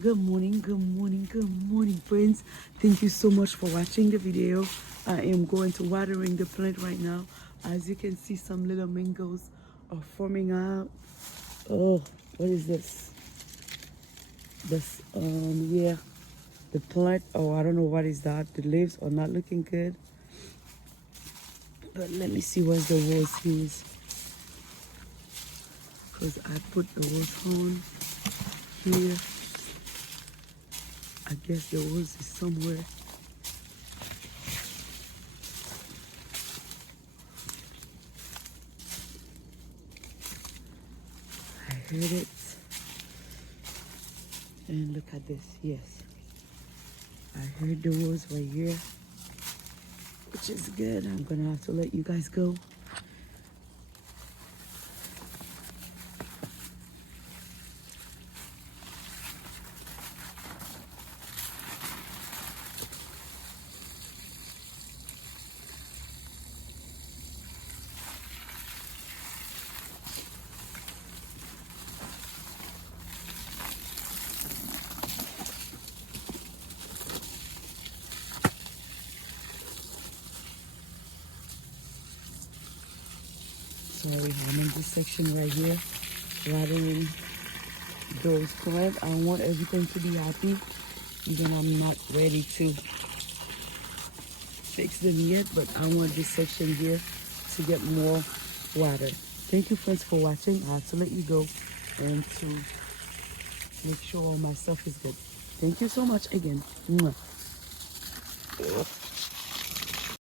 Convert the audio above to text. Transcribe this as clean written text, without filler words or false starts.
Good morning, friends. Thank you so much for watching the video. I am going to watering the plant right now. As you can see, some little mangoes are forming out. Oh, what is this? Yeah, the plant. Oh, I don't know what is that. The leaves are not looking good. But let me see where's the rose is. Because I put the rose on here. I guess the rose is somewhere. I heard it. And look at this. Yes. I heard the rose right here, which is good. I'm going to have to let you guys go. Sorry, I'm in this section right here, watering those plants. I want everything to be happy, even I'm not ready to fix them yet, but I want this section here to get more water. Thank you, friends, for watching. I have to let you go and to make sure all my stuff is good. Thank you so much again. Mwah.